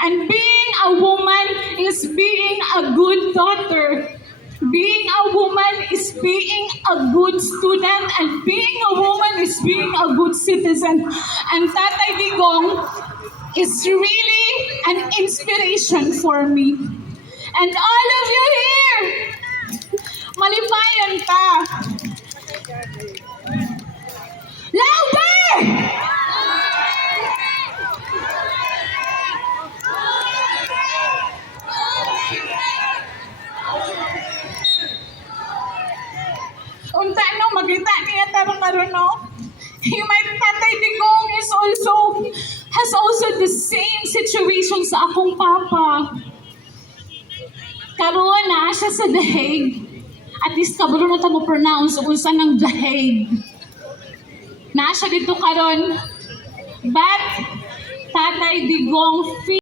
And being a woman is being a good daughter. Being a woman is being a good student, and being a woman is being a good citizen. And Tatay Digong is really an inspiration for me. And all of you here, malipayan ka. Louder! Unta no, magita niya tarong karon no. My Tatay Digong has also the same situation sa akong papa. Karon na siya sa The Hague. At least kabalo na ta mo pronounce unsa ng The Hague. Na siya dito karon. But Tatay Digong